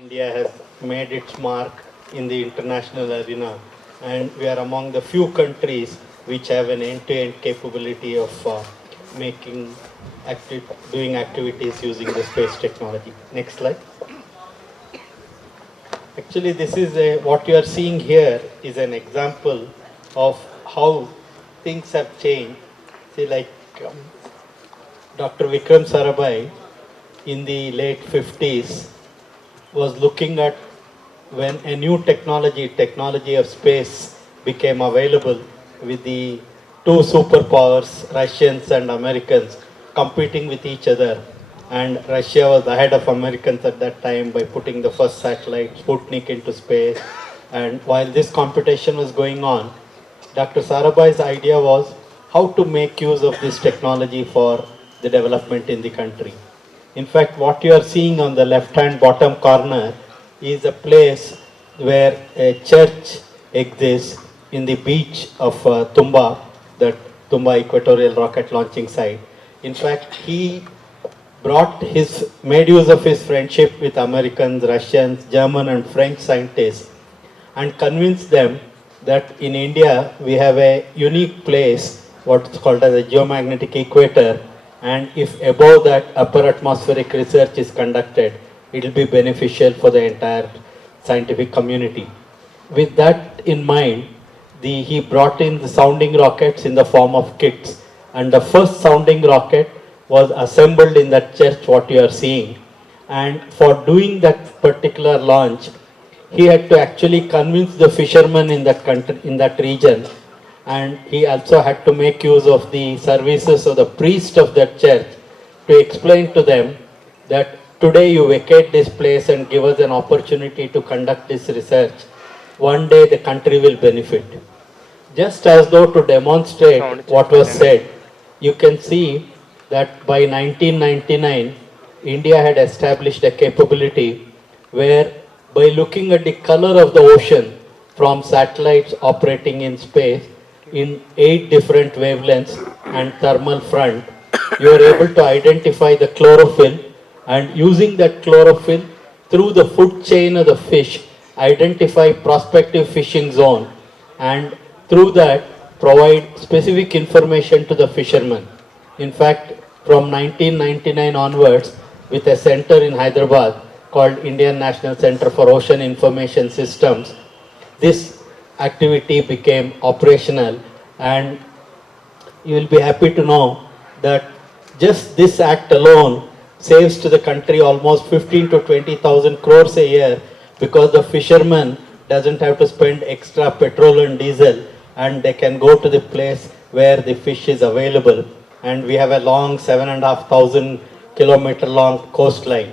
India has made its mark in the international arena, and we are among the few countries which have an end-to-end capability of making doing activities using the space technology. Next slide. Actually, this is what you are seeing here is an example of how things have changed. See, like um, Dr. Vikram Sarabhai in the late 50s was looking at when a new technology of space became available with the two superpowers, Russians and Americans, competing with each other. And Russia was ahead of Americans at that time by putting the first satellite, Sputnik, into space. And while this competition was going on, Dr. Sarabhai's idea was how to make use of this technology for the development in the country. In fact, what you are seeing on the left-hand bottom corner is a place where a church exists in the beach of Tumba, the Tumba Equatorial Rocket Launching Site. In fact, he made use of his friendship with Americans, Russians, German and French scientists and convinced them that in India we have a unique place, what's called as a geomagnetic equator, and if above that upper atmospheric research is conducted, it will be beneficial for the entire scientific community. With that in mind, he brought in the sounding rockets in the form of kits, and the first sounding rocket was assembled in that church what you are seeing. And for doing that particular launch, he had to actually convince the fishermen in that country, in that region, and he also had to make use of the services of the priest of that church to explain to them that today you vacate this place and give us an opportunity to conduct this research. One day the country will benefit. Just as though to demonstrate what was said, you can see that by 1999, India had established a capability where by looking at the color of the ocean from satellites operating in space in 8 different wavelengths and thermal front, you are able to identify the chlorophyll, and using that chlorophyll through the food chain of the fish, identify prospective fishing zone, and through that provide specific information to the fishermen. In fact, from 1999 onwards, with a center in Hyderabad called Indian National Center for Ocean Information Systems, this activity became operational, and you will be happy to know that just this act alone saves to the country almost 15 to 20,000 crores a year, because the fisherman doesn't have to spend extra petrol and diesel, and they can go to the place where the fish is available. And we have a long 7,500 kilometer long coastline.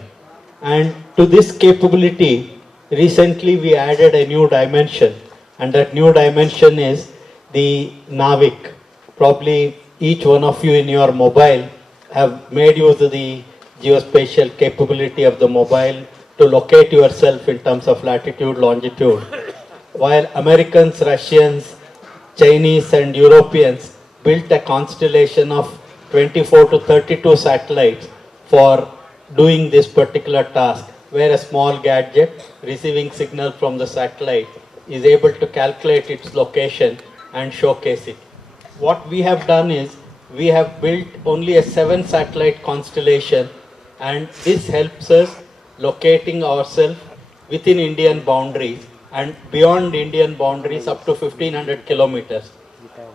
And to this capability, recently we added a new dimension, and that new dimension is the NAVIC. Probably each one of you in your mobile have made use of the geospatial capability of the mobile to locate yourself in terms of latitude, longitude. While Americans, Russians, Chinese and Europeans built a constellation of 24 to 32 satellites for doing this particular task, where a small gadget receiving signal from the satellite is able to calculate its location and showcase it. What we have done is we have built only a 7 satellite constellation, and this helps us locating ourselves within Indian boundaries and beyond Indian boundaries up to 1500 kilometers.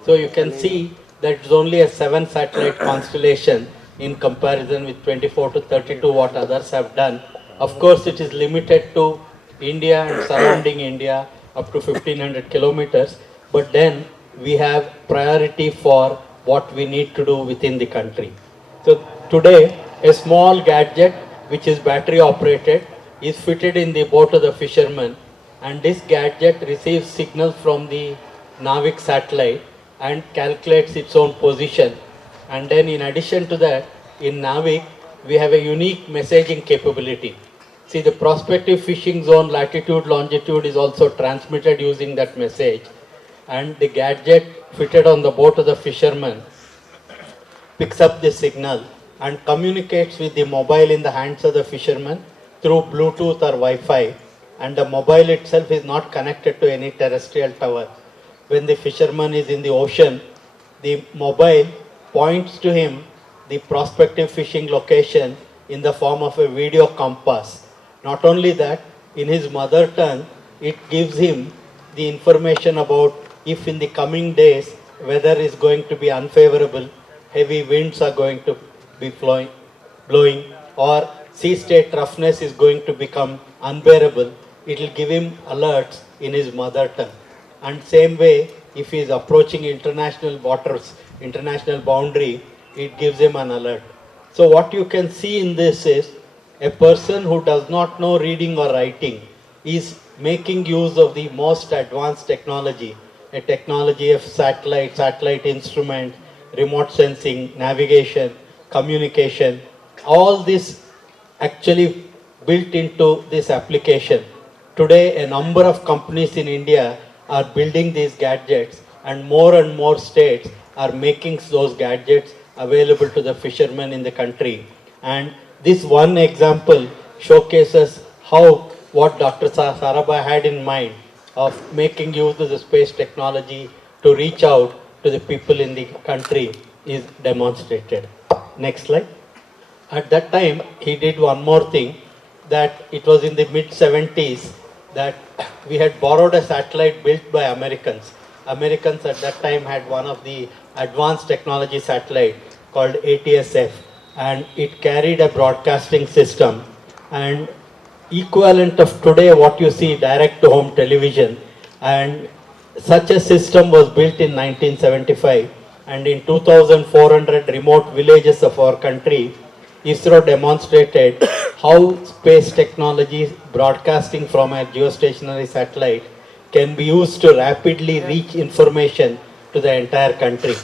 So you can see that it's only a 7 satellite constellation in comparison with 24 to 32 what others have done. Of course, it is limited to India and surrounding India up to 1500 kilometers, but then we have priority for what we need to do within the country. So today, a small gadget which is battery operated is fitted in the boat of the fisherman, and this gadget receives signals from the NAVIC satellite and calculates its own position. And then in addition to that, in NAVIC, we have a unique messaging capability. See, the prospective fishing zone, latitude, longitude is also transmitted using that message. And the gadget fitted on the boat of the fisherman picks up the signal and communicates with the mobile in the hands of the fisherman through Bluetooth or Wi-Fi, and the mobile itself is not connected to any terrestrial tower. When the fisherman is in the ocean, the mobile points to him the prospective fishing location in the form of a video compass. Not only that, in his mother tongue, it gives him the information about if in the coming days weather is going to be unfavorable, heavy winds are going to be blowing, or sea state roughness is going to become unbearable. It will give him alerts in his mother tongue. And same way, if he is approaching international waters, international boundary, it gives him an alert. So what you can see in this is a person who does not know reading or writing is making use of the most advanced technology, a technology of satellite instruments, remote sensing, navigation, communication, all this actually built into this application. Today, a number of companies in India are building these gadgets, and more states are making those gadgets available to the fishermen in the country. And this one example showcases how what Dr. Sarabhai had in mind of making use of the space technology to reach out to the people in the country is demonstrated. Next slide. At that time, he did one more thing, that it was in the mid-70s that we had borrowed a satellite built by Americans. Americans at that time had one of the advanced technology satellite called ATSF, and it carried a broadcasting system, and equivalent of today what you see direct to home television, and such a system was built in 1975, and in 2400 remote villages of our country, ISRO demonstrated how space technology broadcasting from a geostationary satellite can be used to rapidly reach information to the entire country.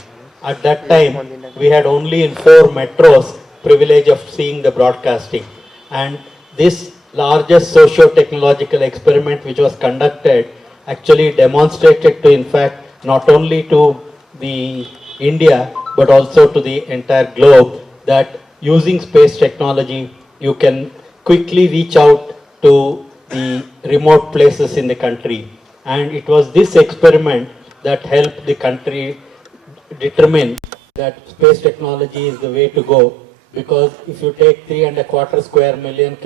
At that time, we had only in 4 metros privilege of seeing the broadcasting. And this largest socio-technological experiment which was conducted actually demonstrated to, in fact, not only to the India, but also to the entire globe, that using space technology, you can quickly reach out to the remote places in the country. And it was this experiment that helped the country determine that space technology is the way to go, because if you take 3.25 million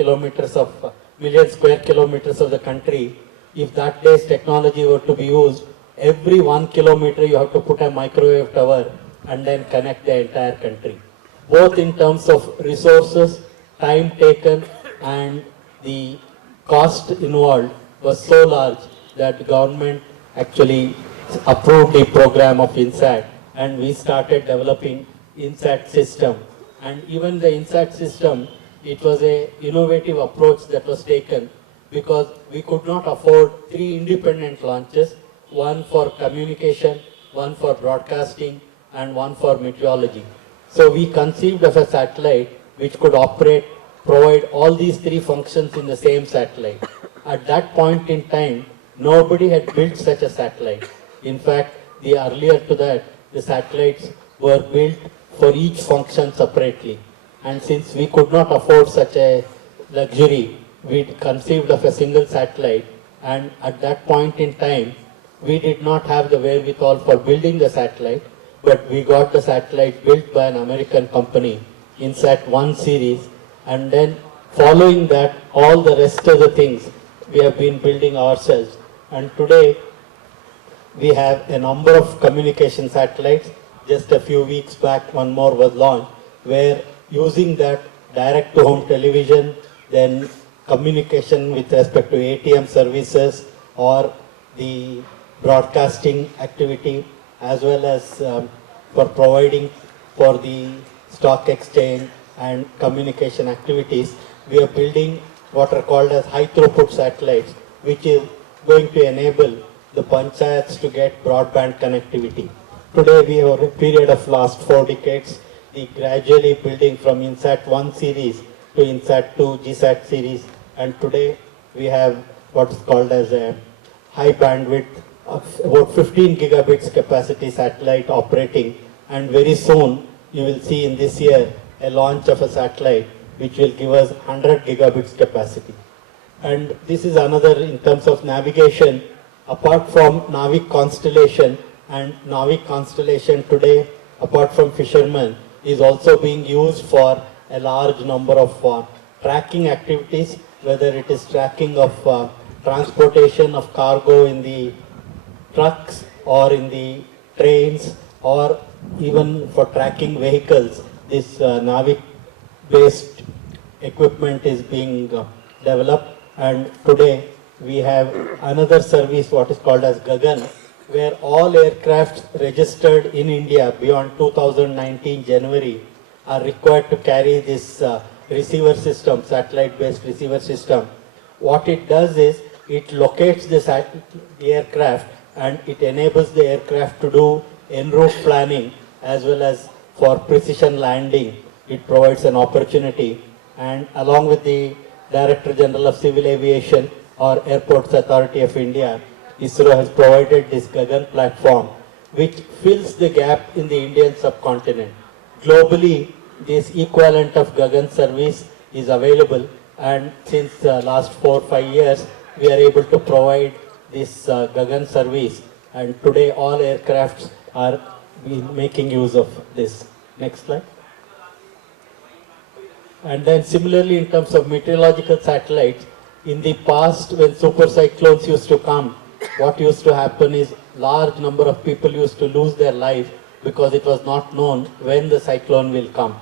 square kilometers of the country, if that day's technology were to be used, every 1 kilometer you have to put a microwave tower and then connect the entire country. Both in terms of resources, time taken, and the cost involved was so large that the government actually approved the program of INSAT, and we started developing INSAT system. And even the INSAT system, it was an innovative approach that was taken, because we could not afford 3 independent launches, one for communication, one for broadcasting, and one for meteorology. So we conceived of a satellite which could operate, provide all these 3 functions in the same satellite. At that point in time, nobody had built such a satellite. In fact, the earlier to that, the satellites were built for each function separately. And since we could not afford such a luxury, we conceived of a single satellite, and at that point in time, we did not have the wherewithal for building the satellite, but we got the satellite built by an American company, INSAT-1 series, and then following that, all the rest of the things we have been building ourselves. And today, we have a number of communication satellites. Just a few weeks back, one more was launched, where using that direct to home television, then communication with respect to ATM services or the broadcasting activity, as well as for providing for the stock exchange and communication activities, we are building what are called as high throughput satellites, which is going to enable the panchayats to get broadband connectivity. Today we have a period of last 4 decades, the gradually building from INSAT-1 series to INSAT-2 GSAT series, and today we have what's called as a high bandwidth of about 15 gigabits capacity satellite operating, and very soon you will see in this year a launch of a satellite which will give us 100 gigabits capacity. And this is another in terms of navigation, apart from Navig constellation, and Navig constellation today, apart from fishermen, is also being used for a large number of tracking activities, whether it is tracking of transportation of cargo in the trucks or in the trains, or even for tracking vehicles. This Navig based equipment is being developed, and today we have another service what is called as Gagan, where all aircraft registered in India beyond 2019 January are required to carry this receiver system, satellite based receiver system. What it does is it locates the aircraft and it enables the aircraft to do en route planning as well as for precision landing. It provides an opportunity, and along with the Director General of Civil Aviation or Airports Authority of India, ISRO has provided this Gagan platform which fills the gap in the Indian subcontinent. Globally, this equivalent of Gagan service is available, and since last 4 or 5 years, we are able to provide this Gagan service, and today all aircrafts are making use of this. Next slide. And then similarly in terms of meteorological satellites, in the past when super cyclones used to come, what used to happen is large number of people used to lose their life because it was not known when the cyclone will come.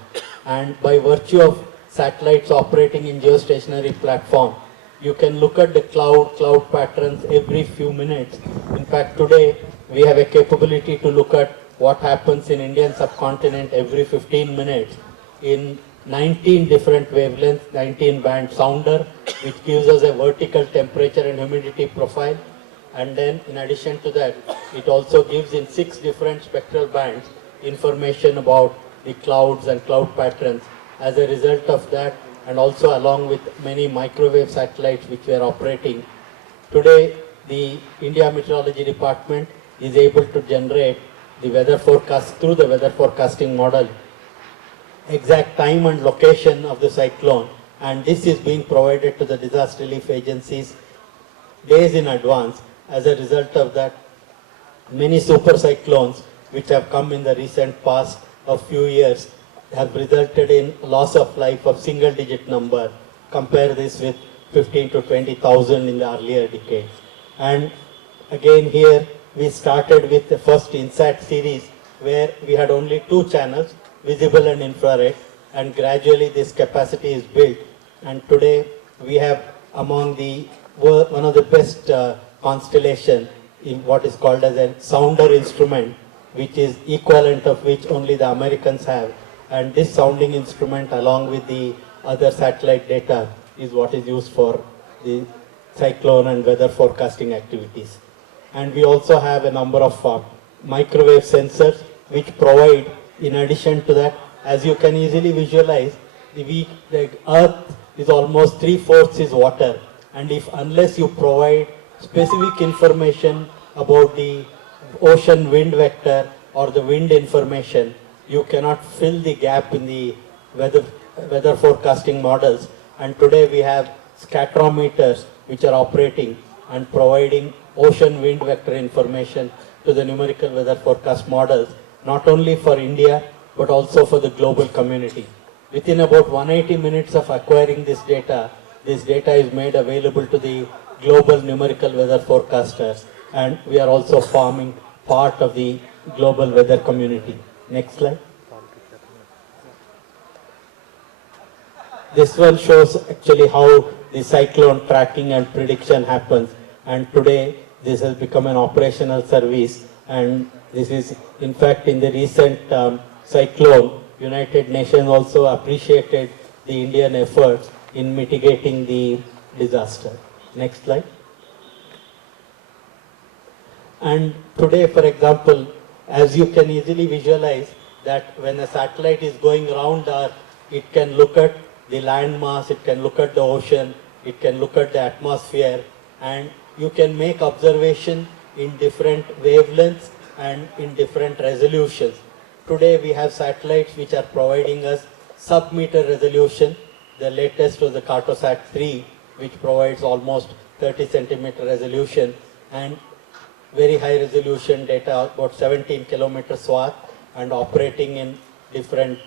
And by virtue of satellites operating in geostationary platform, you can look at the cloud patterns every few minutes. In fact, today we have a capability to look at what happens in Indian subcontinent every 15 minutes in 19 different wavelengths, 19 band sounder, which gives us a vertical temperature and humidity profile. And then in addition to that, it also gives in 6 different spectral bands information about the clouds and cloud patterns. As a result of that, and also along with many microwave satellites which we are operating, today the India Meteorology Department is able to generate the weather forecast through the weather forecasting model, exact time and location of the cyclone, and this is being provided to the disaster relief agencies days in advance. As a result of that, many super cyclones which have come in the recent past of few years have resulted in loss of life of single digit number. Compare this with 15 to 20,000 in the earlier decades. And again here we started with the first INSAT series where we had only 2 channels, visible and infrared, and gradually this capacity is built, and today we have among the one of the best constellation in what is called as a sounder instrument, which is equivalent of which only the Americans have, and this sounding instrument along with the other satellite data is what is used for the cyclone and weather forecasting activities. And we also have a number of microwave sensors which provide, in addition to that, as you can easily visualize, the earth is almost 3/4 is water, and if unless you provide specific information about the ocean wind vector or the wind information, you cannot fill the gap in the weather forecasting models. And today we have scatterometers which are operating and providing ocean wind vector information to the numerical weather forecast models, not only for India but also for the global community. Within about 180 minutes of acquiring this data is made available to the global numerical weather forecasters, and we are also forming part of the global weather community. Next slide. This one shows actually how the cyclone tracking and prediction happens, and today this has become an operational service, and this is in fact in the recent cyclone, United Nations also appreciated the Indian efforts in mitigating the disaster. Next slide. And today, for example, as you can easily visualize that when a satellite is going around Earth, it can look at the land mass, it can look at the ocean, it can look at the atmosphere, and you can make observation in different wavelengths and in different resolutions. Today we have satellites which are providing us sub-meter resolution. The latest was the Cartosat 3, which provides almost 30 centimeter resolution and very high resolution data, about 17 kilometer swath, and operating in different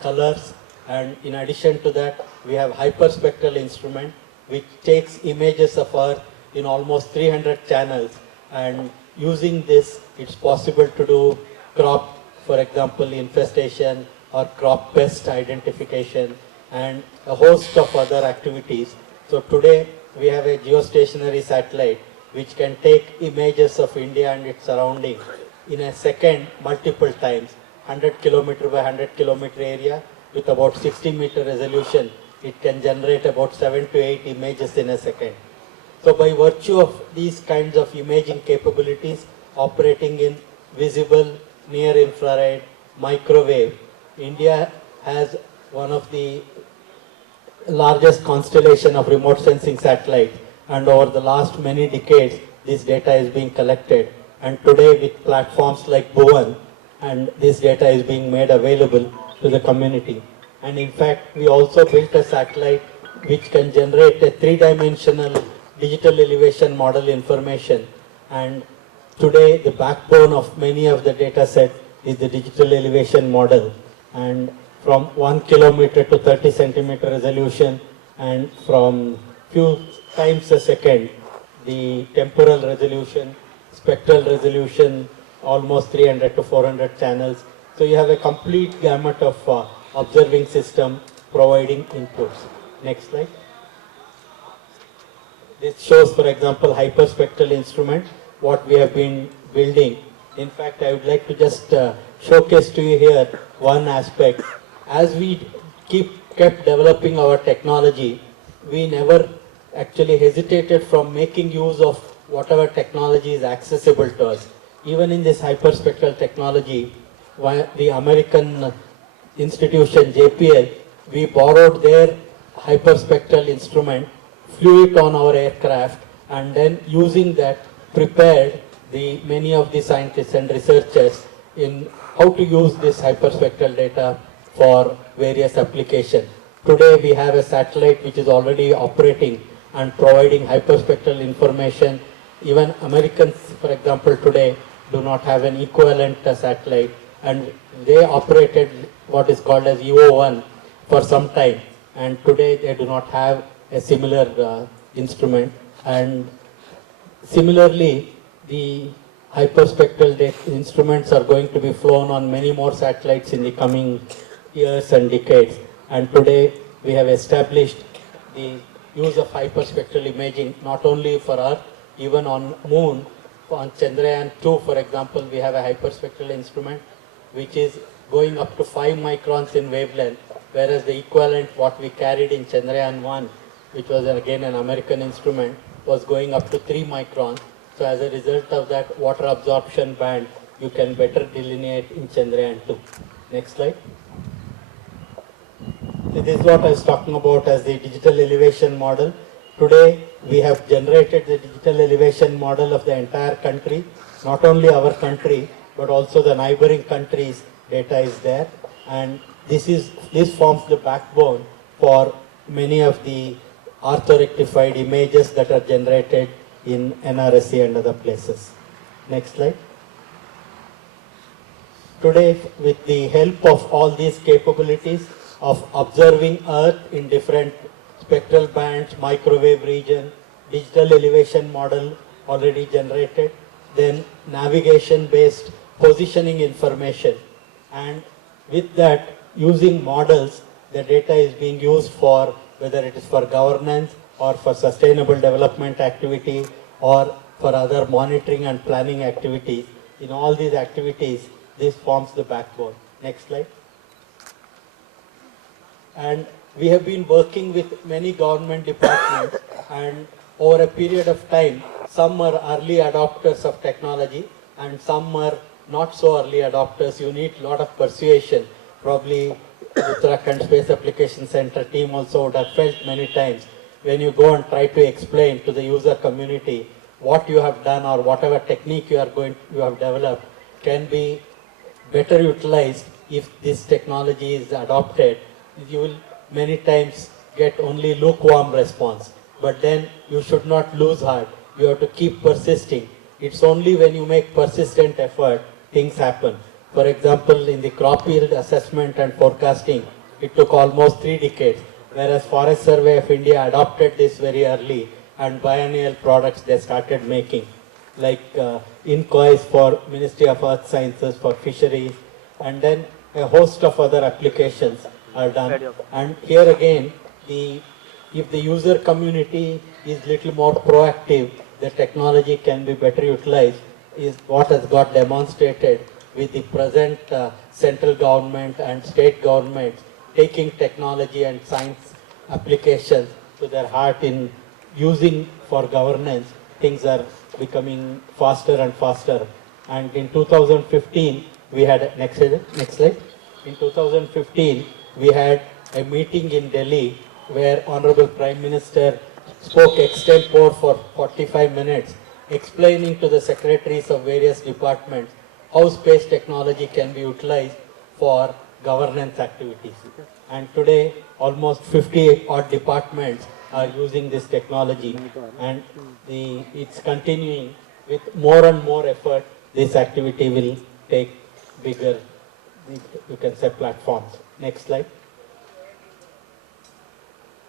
colors. And in addition to that, we have hyperspectral instrument which takes images of Earth in almost 300 channels, and using this it's possible to do crop, for example, infestation or crop pest identification and a host of other activities. So today we have a geostationary satellite which can take images of India and its surrounding in a second multiple times, 100 kilometer by 100 kilometer area with about 60 meter resolution. It can generate about 7 to 8 images in a second. So by virtue of these kinds of imaging capabilities operating in visible, near infrared, microwave, India has one of the largest constellation of remote sensing satellites, and over the last many decades this data is being collected, and today with platforms like Bhuvan, and this data is being made available to the community. And in fact we also built a satellite which can generate a three-dimensional digital elevation model information, and today the backbone of many of the data sets is the digital elevation model, and from 1 kilometer to 30 centimeter resolution, and from few times a second the temporal resolution, spectral resolution, almost 300 to 400 channels. So you have a complete gamut of observing system providing inputs. Next slide. This shows, for example, hyperspectral instrument, what we have been building. In fact, I would like to just showcase to you here one aspect. As we kept developing our technology, we never actually hesitated from making use of whatever technology is accessible to us. Even in this hyperspectral technology, the American institution JPL, we borrowed their hyperspectral instrument, flew it on our aircraft, and then using that prepared many of the scientists and researchers in how to use this hyperspectral data for various applications. Today we have a satellite which is already operating and providing hyperspectral information. Even Americans, for example, today do not have an equivalent satellite, and they operated what is called as EO1 for some time, and today they do not have a similar instrument. And similarly, the hyperspectral instruments are going to be flown on many more satellites in the coming years and decades. And today we have established the use of hyperspectral imaging not only for Earth, even on Moon. On Chandrayaan-2, for example, we have a hyperspectral instrument which is going up to 5 microns in wavelength, whereas the equivalent what we carried in Chandrayaan-1, which was again an American instrument, was going up to 3 microns. So as a result of that water absorption band, you can better delineate in Chandrayaan-2. Next slide. This is what I was talking about as the digital elevation model. Today we have generated the digital elevation model of the entire country, not only our country but also the neighboring countries' data is there, and this forms the backbone for many of the orthorectified images that are generated in NRSC and other places. Next slide. Today, with the help of all these capabilities of observing Earth in different spectral bands, microwave region, digital elevation model already generated, then navigation based positioning information, and with that using models, the data is being used for whether it is for governance or for sustainable development activity or for other monitoring and planning activities. In all these activities, this forms the backbone. Next slide. And we have been working with many government departments, and over a period of time, some are early adopters of technology and some are not so early adopters. You need a lot of persuasion. Probably Uttarakhand Space Application Center team also would have felt many times when you go and try to explain to the user community what you have done or whatever technique you have developed can be better utilized if this technology is adopted. You will many times get only lukewarm response. But then you should not lose heart. You have to keep persisting. It's only when you make persistent effort, things happen. For example, in the crop yield assessment and forecasting, it took almost 3 decades, whereas Forest Survey of India adopted this very early, and biennial products they started making, like INCOIS for Ministry of Earth Sciences for fisheries, and then a host of other applications are done. And here again, if the user community is little more proactive, the technology can be better utilized, is what has got demonstrated with the present central government and state governments taking technology and science applications to their heart in using for governance. Things are becoming faster and faster. And in 2015, we had, next slide. In 2015, we had a meeting in Delhi where Honorable Prime Minister spoke extempore for 45 minutes, explaining to the secretaries of various departments how space technology can be utilized for governance activities. And today, almost 50 odd departments are using this technology, and it's continuing with more and more effort. This activity will take bigger, you can say, platforms. Next slide.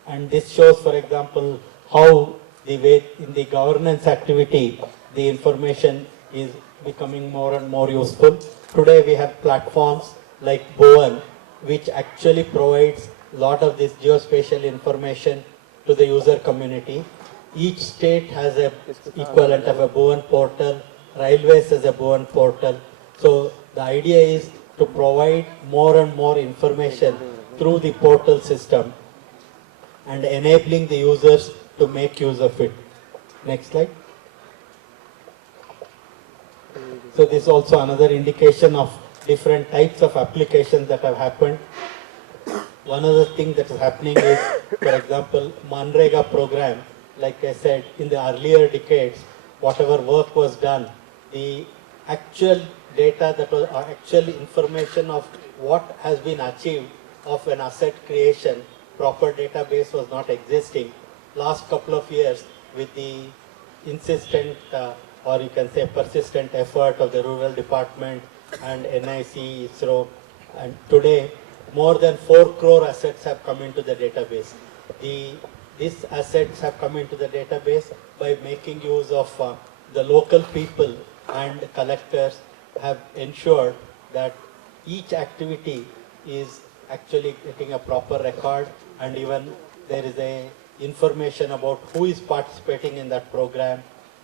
And this shows, for example, how the way in the governance activity, the information is becoming more and more useful. Today we have platforms like Bowen, which actually provides a lot of this geospatial information to the user community. Each state has a equivalent of a Bowen portal. Railways has a Bowen portal. So the idea is to provide more and more information through the portal system and enabling the users to make use of it. Next slide. So this is also another indication of different types of applications that have happened. One other thing that is happening is, for example, Manrega program, like I said, in the earlier decades, whatever work was done, the actual data that was actual information of what has been achieved of an asset creation, proper database was not existing. Last couple of years, with the insistent or you can say persistent effort of the rural department and NIC, ISRO, and today more than 4 crore assets have come into the database. These assets have come into the database by making use of the local people, and collectors have ensured that each activity is actually getting a proper record, and even there is a information about who is participating in that program.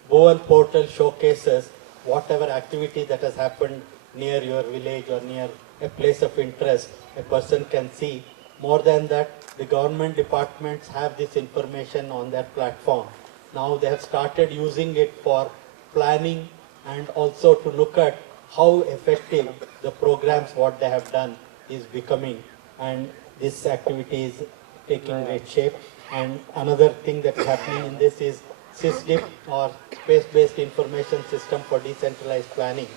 Bowen portal showcases whatever activity that has happened near your village or near a place of interest, a person can see. More than that, the government departments have this information on their platform. Now they have started using it for planning and also to look at how effective the programs, what they have done, is becoming. And this activity is taking great shape. And another thing that is happening in this is SysDIP, or Space-Based Information System for Decentralized Planning,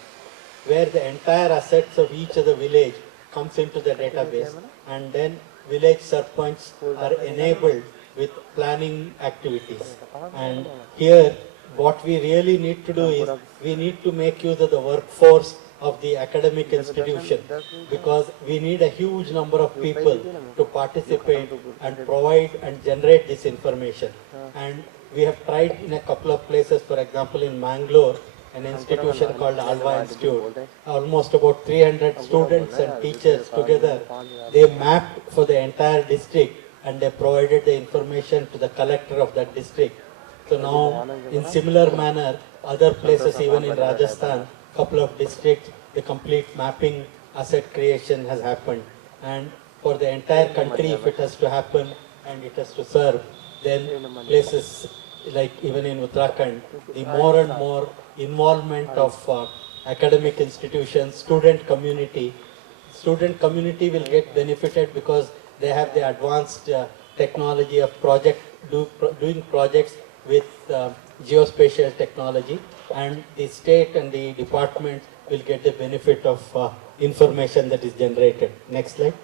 where the entire assets of each of the village comes into the database, and then village sarpanchs are enabled with planning activities. And here what we really need to do is we need to make use of the workforce of the academic institution, because we need a huge number of people to participate and provide and generate this information. And we have tried in a couple of places, for example in Mangalore, an institution called Alva Institute, almost about 300 students and teachers together, they mapped for the entire district and they provided the information to the collector of that district. So now, in similar manner, other places, even in Rajasthan, couple of districts, the complete mapping asset creation has happened. And for the entire country, if it has to happen and it has to serve, then places like even in Uttarakhand, the more and more involvement of academic institutions, student community will get benefited because they have the advanced technology of doing projects with geospatial technology, and the state and the department will get the benefit of information that is generated. Next slide.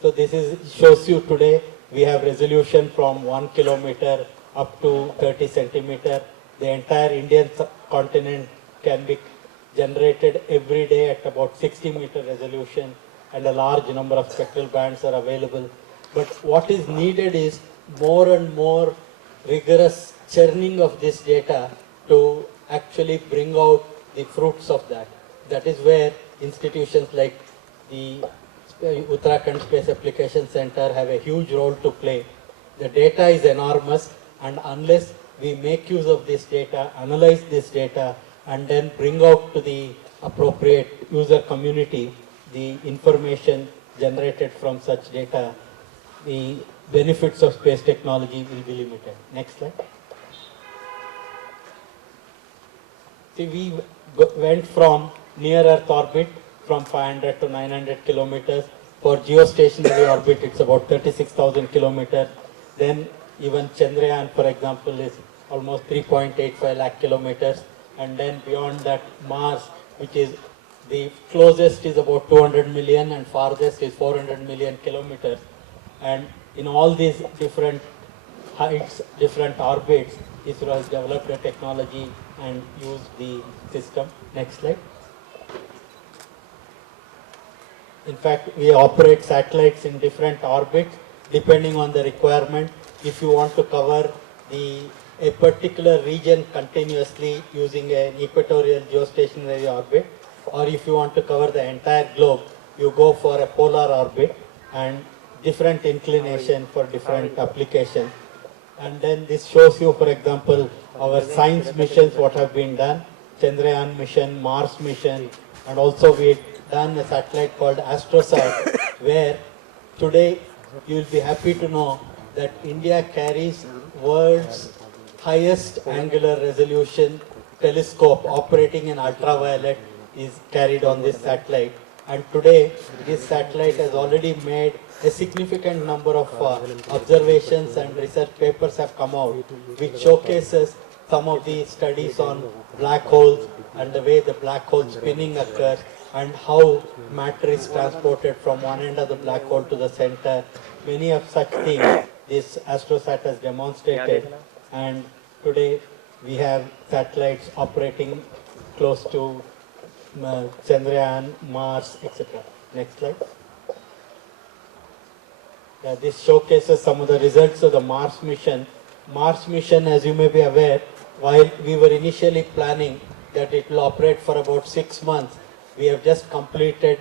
So this is shows you today we have resolution from 1 kilometer up to 30 centimeter. The entire Indian continent can be generated every day at about 60-meter resolution, and a large number of spectral bands are available. But what is needed is more and more rigorous churning of this data to actually bring out the fruits of that. That is where institutions like the Uttarakhand Space Application Center have a huge role to play. The data is enormous, and unless we make use of this data, analyze this data, and then bring out to the appropriate user community the information generated from such data, the benefits of space technology will be limited. Next slide. See, we went from near Earth orbit from 500 to 900 kilometers. For geostationary orbit, it's about 36,000 kilometers. Then even Chandrayaan, for example, is almost 3.85 lakh kilometers. And then beyond that, Mars, which is the closest is about 200 million and farthest is 400 million kilometers. And in all these different heights, different orbits, ISRO has developed a technology and used the system. Next slide. In fact, we operate satellites in different orbits depending on the requirement. If you want to cover a particular region continuously using an equatorial geostationary orbit, or if you want to cover the entire globe, you go for a polar orbit and different inclination for different applications. And then this shows you, for example, our science missions, what have been done, Chandrayaan mission, Mars mission, and also we've done a satellite called AstroSat, where today you will be happy to know that India carries world's highest angular resolution telescope operating in ultraviolet is carried on this satellite. And today this satellite has already made a significant number of observations, and research papers have come out which showcases some of the studies on black holes and the way the black hole spinning occurs and how matter is transported from one end of the black hole to the center. Many of such things this AstroSat has demonstrated, and today we have satellites operating close to Chandrayaan, Mars, etc. Next slide. This showcases some of the results of the Mars mission. Mars mission, as you may be aware, while we were initially planning that it will operate for about 6 months, we have just completed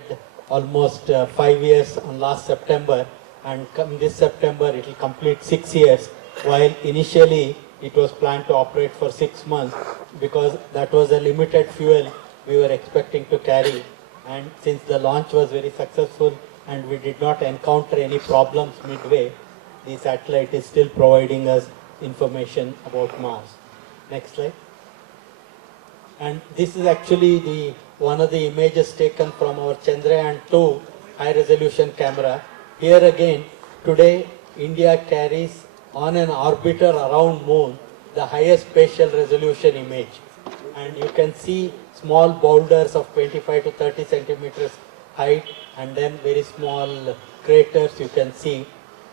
almost 5 years on last September, and this September it will complete 6 years, while initially it was planned to operate for 6 months because that was a limited fuel we were expecting to carry. And since the launch was very successful and we did not encounter any problems midway, the satellite is still providing us information about Mars. Next slide. And this is actually one of the images taken from our Chandrayaan-2 high resolution camera. Here again, today India carries on an orbiter around Moon the highest spatial resolution image. And you can see small boulders of 25 to 30 centimeters height, and then very small craters you can see.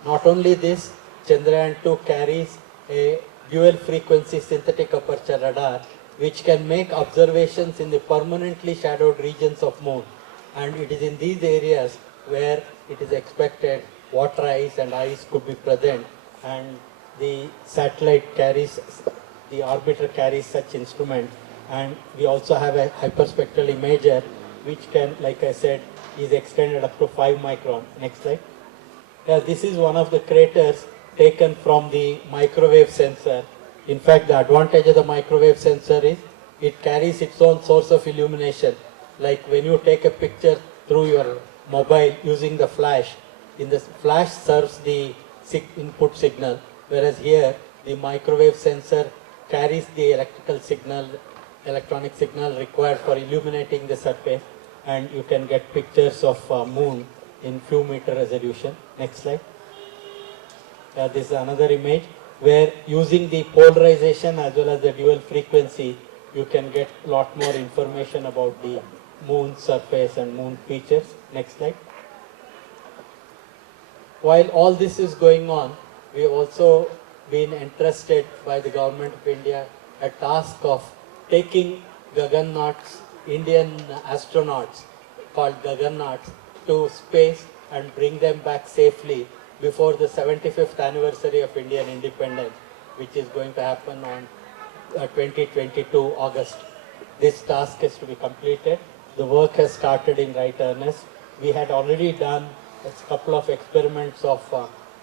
Not only this, Chandrayaan-2 carries a dual frequency synthetic aperture radar which can make observations in the permanently shadowed regions of Moon. And it is in these areas where it is expected water ice and ice could be present, and the satellite carries, the orbiter carries such instruments. And we also have a hyperspectral imager which can, like I said, is extended up to 5 micron. Next slide. This is one of the craters taken from the microwave sensor. In fact, the advantage of the microwave sensor is it carries its own source of illumination. Like when you take a picture through your mobile using the flash, in the flash serves the input signal, whereas here the microwave sensor carries the electronic signal required for illuminating the surface, and you can get pictures of Moon in few meter resolution. Next slide. This is another image where using the polarization as well as the dual frequency, you can get a lot more information about the Moon surface and Moon features. Next slide. while all this is going on, we have also been entrusted by the Government of India a task of taking Gagannauts, Indian astronauts called Gagannauts, to space and bring them back safely before the 75th anniversary of Indian independence, which is going to happen on 2022 August. This task is to be completed. The work has started in right earnest. We had already done a couple of experiments of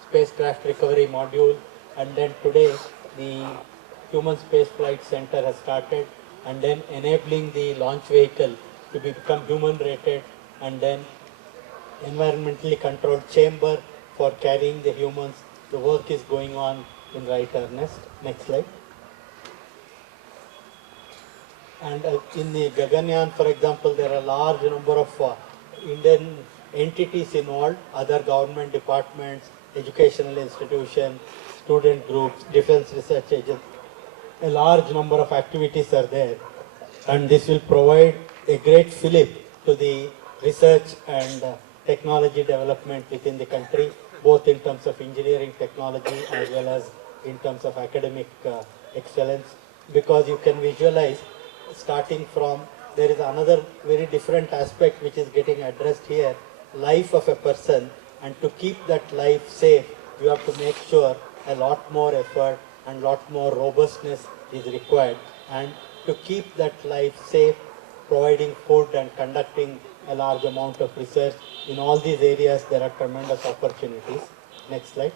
spacecraft recovery module, and then today the Human Space Flight Center has started, and then enabling the launch vehicle to become human rated, and then environmentally controlled chamber for carrying the humans. The work is going on in right earnest. Next slide. And in the Gaganyaan, for example, there are a large number of Indian entities involved, other government departments, educational institutions, student groups, defense research agents. A large number of activities are there, and this will provide a great fillip to the research and technology development within the country, both in terms of engineering technology as well as in terms of academic excellence, because you can visualize starting from, there is another very different aspect which is getting addressed here, life of a person, and to keep that life safe, you have to make sure a lot more effort and lot more robustness is required. And to keep that life safe, providing food and conducting a large amount of research, in all these areas there are tremendous opportunities. Next slide.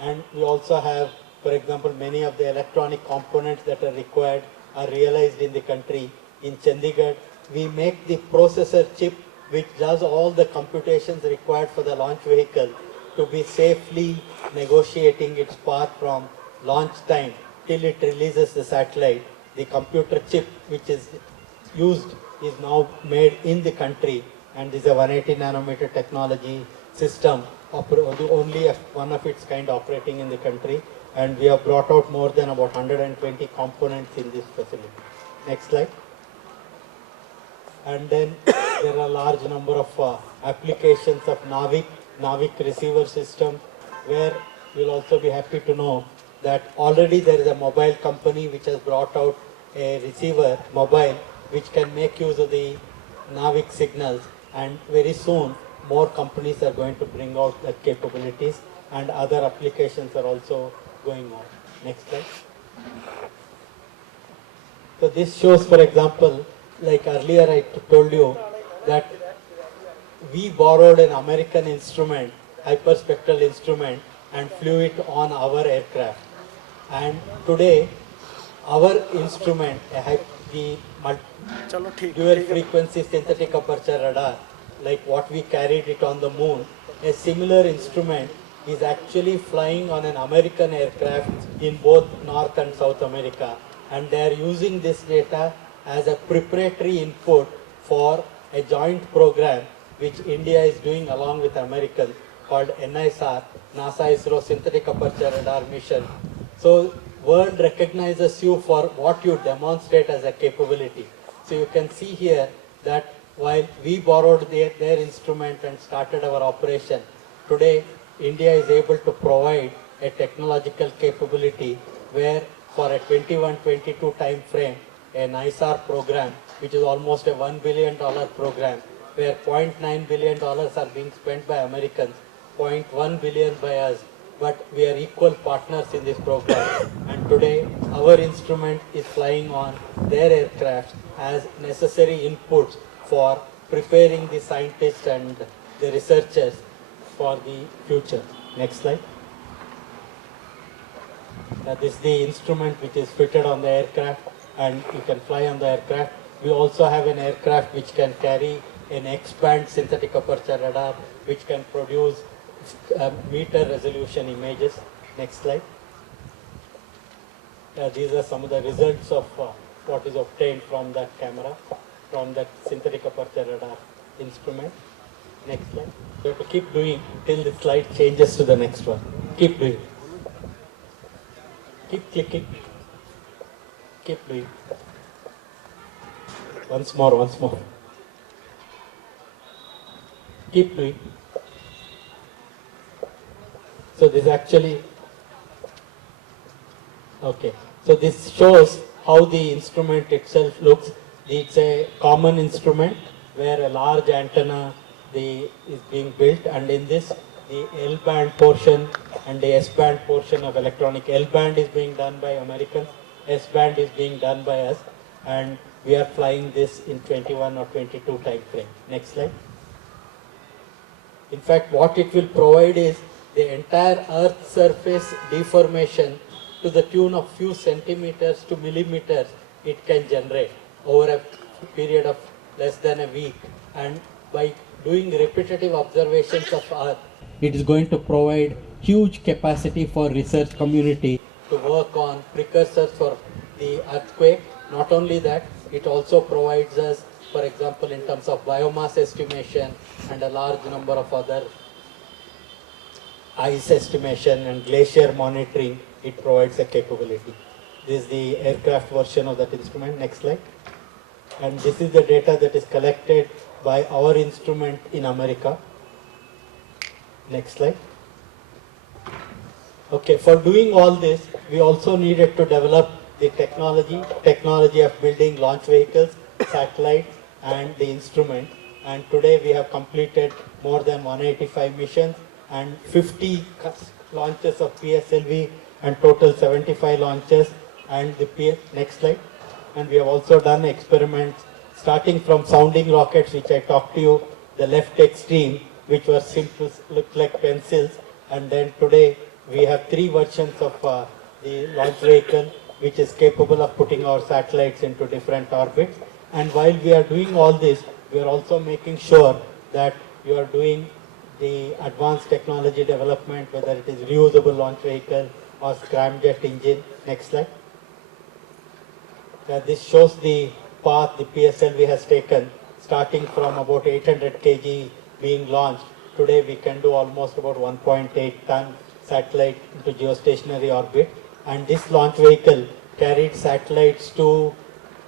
And we also have, for example, many of the electronic components that are required are realized in the country. In Chandigarh, we make the processor chip which does all the computations required for the launch vehicle to be safely negotiating its path from launch time till it releases the satellite. The computer chip which is used is now made in the country, and this is a 180 nanometer technology system, only one of its kind operating in the country, and we have brought out more than about 120 components in this facility. Next slide. And then there are a large number of applications of Navik receiver system, where you'll also be happy to know that already there is a mobile company which has brought out a receiver mobile which can make use of the Navik signals, and very soon more companies are going to bring out the capabilities, and other applications are also going on. Next slide. So this shows, for example, like earlier I told you that we borrowed an American instrument, hyperspectral instrument, and flew it on our aircraft. And today, our instrument, the dual frequency synthetic aperture radar, like what we carried it on the moon, a similar instrument is actually flying on an American aircraft in both North and South America. And they are using this data as a preparatory input for a joint program which India is doing along with Americans called NISR, NASA ISRO Synthetic Aperture Radar Mission. So world recognizes you for what you demonstrate as a capability. So you can see here that while we borrowed their instrument and started our operation, today India is able to provide a technological capability where for a 21-22 time frame, a NISR program, which is almost a $1 billion program, where $0.9 billion are being spent by Americans, $0.1 billion by us, but we are equal partners in this program. And today, our instrument is flying on their aircraft as necessary inputs for preparing the scientists and the researchers for the future. Next slide. This is the instrument which is fitted on the aircraft, and you can fly on the aircraft. We also have an aircraft which can carry an X-band synthetic aperture radar which can produce meter resolution images. Next slide. These are some of the results of what is obtained from that camera, from that synthetic aperture radar instrument. Next slide. You have to keep doing till the slide changes to the next one. Keep doing. Keep clicking. Keep doing. Once more. Keep doing. So this actually, okay. So this shows how the instrument itself looks. It's a common instrument where a large antenna is being built, and in this the L band portion and the S band portion of electronic. L band is being done by Americans, S band is being done by us, and we are flying this in 21 or 22 time frame. Next slide. In fact, what it will provide is the entire Earth surface deformation to the tune of few centimeters to millimeters it can generate over a period of less than a week. And by doing repetitive observations of Earth, it is going to provide huge capacity for research community to work on precursors for the earthquake. Not only that, it also provides us, for example, in terms of biomass estimation and a large number of other ice estimation and glacier monitoring, it provides a capability. This is the aircraft version of that instrument. Next slide. And this is the data that is collected by our instrument in America. Next slide. Okay, for doing all this, we also needed to develop the technology of building launch vehicles, satellites, and the instrument. And today we have completed more than 185 missions and 50 launches of PSLV and total 75 launches. And the next slide. And we have also done experiments starting from sounding rockets, which I talked to you, the left extreme, which were simple, looked like pencils. And then today we have 3 versions of the launch vehicle, which is capable of putting our satellites into different orbits. And while we are doing all this, we are also making sure that you are doing the advanced technology development, whether it is reusable launch vehicle or scramjet engine. Next slide. This shows the path the PSLV has taken, starting from about 800 kg being launched. Today we can do almost about 1.8 ton satellite into geostationary orbit. And this launch vehicle carried satellites to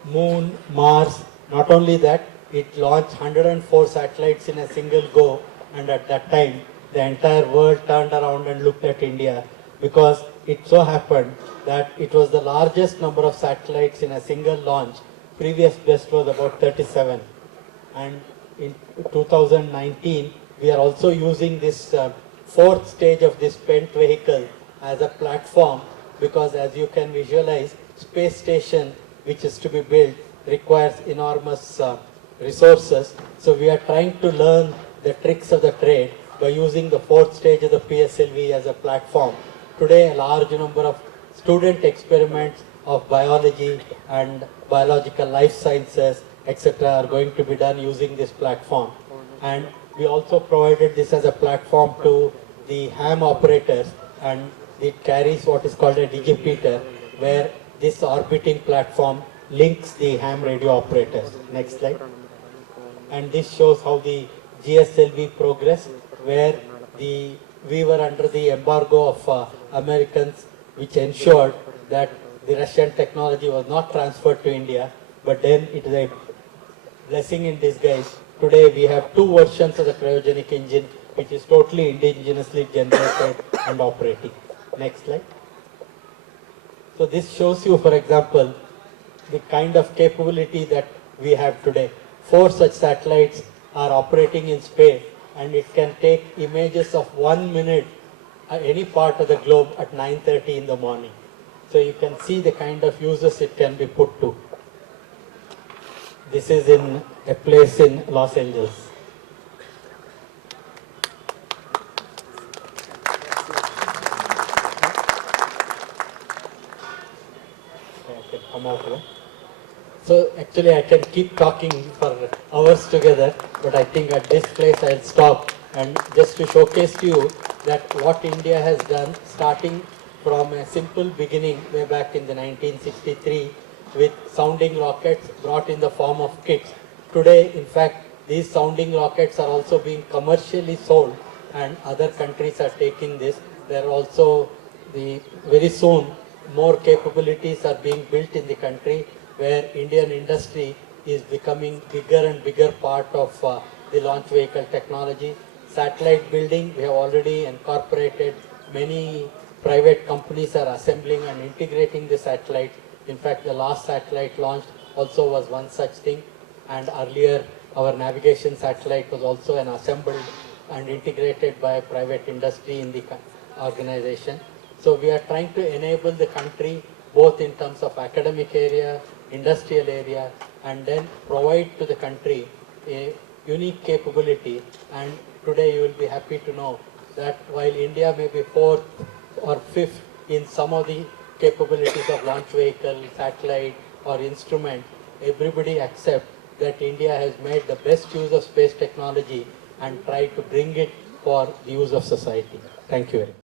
Moon, Mars. Not only that, it launched 104 satellites in a single go. And at that time, the entire world turned around and looked at India, because it so happened that it was the largest number of satellites in a single launch. Previous best was about 37. And in 2019, we are also using this fourth stage of this Pent vehicle as a platform, because as you can visualize, space station which is to be built requires enormous resources. So we are trying to learn the tricks of the trade by using the fourth stage of the PSLV as a platform. Today, a large number of student experiments of biology and biological life sciences, etc., are going to be done using this platform. And we also provided this as a platform to the ham operators, and it carries what is called a digipeater, where this orbiting platform links the ham radio operators. Next slide. And this shows how the GSLV progressed, where we were under the embargo of Americans, which ensured that the Russian technology was not transferred to India, but then it is a blessing in disguise. Today we have 2 versions of the cryogenic engine, which is totally indigenously generated and operating. Next slide. So this shows you, for example, the kind of capability that we have today. 4 such satellites are operating in space, and it can take images of 1 minute at any part of the globe at 9:30 in the morning. So you can see the kind of uses it can be put to. This is in a place in Los Angeles. Come out here. So actually I can keep talking for hours together, but I think at this place I'll stop, and just to showcase to you that what India has done, starting from a simple beginning way back in the 1963 with sounding rockets brought in the form of kits. Today, in fact, these sounding rockets are also being commercially sold, and other countries are taking this. There are also very soon more capabilities are being built in the country, where Indian industry is becoming bigger and bigger part of the launch vehicle technology. Satellite building, we have already incorporated many private companies are assembling and integrating the satellite. In fact, the last satellite launched also was one such thing, and earlier our navigation satellite was also an assembled and integrated by private industry in the organization. So we are trying to enable the country both in terms of academic area, industrial area, and then provide to the country a unique capability. And today you will be happy to know that while India may be fourth or fifth in some of the capabilities of launch vehicle, satellite or instrument, everybody accepts that India has made the best use of space technology and tried to bring it for the use of society. Thank you very much.